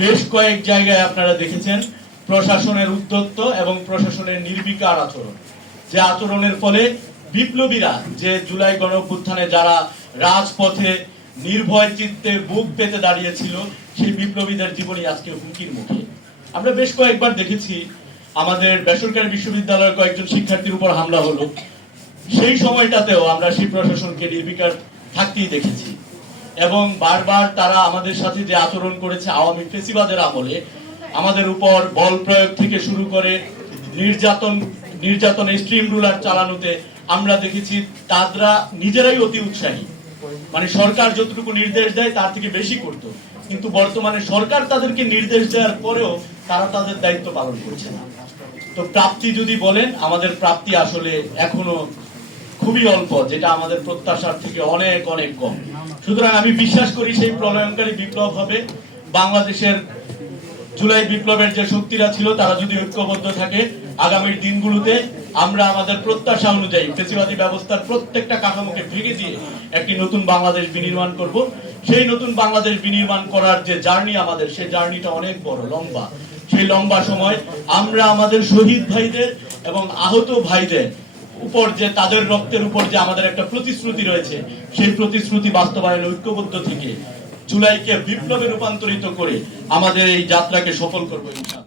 বেশ কয়েক জায়গায় আপনারা দেখেছেন প্রশাসনের উদ্যত্ত এবং প্রশাসনের নির্বিকার আচরণ, যে আচরণের ফলে বিপ্লবীরা যে জুলাই গণঅভ্যুত্থানে যারা রাজপথে নির্ভয় চিত্তে বুক পেতে দাঁড়িয়েছিল, সেই বিপ্লবীদের জীবনই আজকে হুমকির মুখে। আমরা বেশ কয়েকবার দেখেছি আমাদের বেসরকারি বিশ্ববিদ্যালয়ের কয়েকজন শিক্ষার্থীর উপর হামলা হলো, সেই সময়টাতেও আমরা সেই প্রশাসনকে নির্বিকার থাকতেই দেখেছি এবং বারবার তারা আমাদের সাথে যে আচরণ করেছে আওয়ামী ফেসিবাদের আমলে, আমাদের উপর বল প্রয়োগ থেকে শুরু করে নির্যাতন স্ট্রিম রুলার চালানোতে আমরা দেখেছি তারা নিজেরাই অতি উৎসাহী। মানে সরকার যতটুকু নির্দেশ দেয় তার থেকে বেশি করতো, কিন্তু বর্তমানে সরকার তাদেরকে নির্দেশ দেওয়ার পরেও তারা তাদের দায়িত্ব পালন করছে না। তো প্রাপ্তি যদি বলেন, আমাদের প্রাপ্তি আসলে এখনো খুবই অল্প, যেটা আমাদের প্রত্যাশার থেকে অনেক অনেক কম। সুতরাং আমি বিশ্বাস করি সেই প্রলয়ঙ্কারী বিপ্লব হবে। বাংলাদেশের জুলাই বিপ্লবের যে শক্তিরা ছিল তারা যদি ঐক্যবদ্ধ থাকে, আগামীর দিনগুলোতে আমরা আমাদের প্রত্যাশা অনুযায়ী ফ্যাসিবাদী ব্যবস্থার প্রত্যেকটা কাঠামোকে ভেঙে দিয়ে একটি নতুন বাংলাদেশ বিনির্মাণ করব। সেই নতুন বাংলাদেশ বিনির্মাণ করার যে জার্নি আমাদের, সেই জার্নিটা অনেক বড়, লম্বা। সেই লম্বা সময় আমরা আমাদের শহীদ ভাইদের এবং আহত ভাইদের উপর যে তাদের রক্তের উপর যে আমাদের একটা প্রতিশ্রুতি রয়েছে, সেই প্রতিশ্রুতি বাস্তবায়নে ঐক্যবদ্ধ থেকে জুলাইকে বিপ্লবে রূপান্তরিত করে আমাদের এই যাত্রাকে সফল করবো ইনশাআল্লাহ।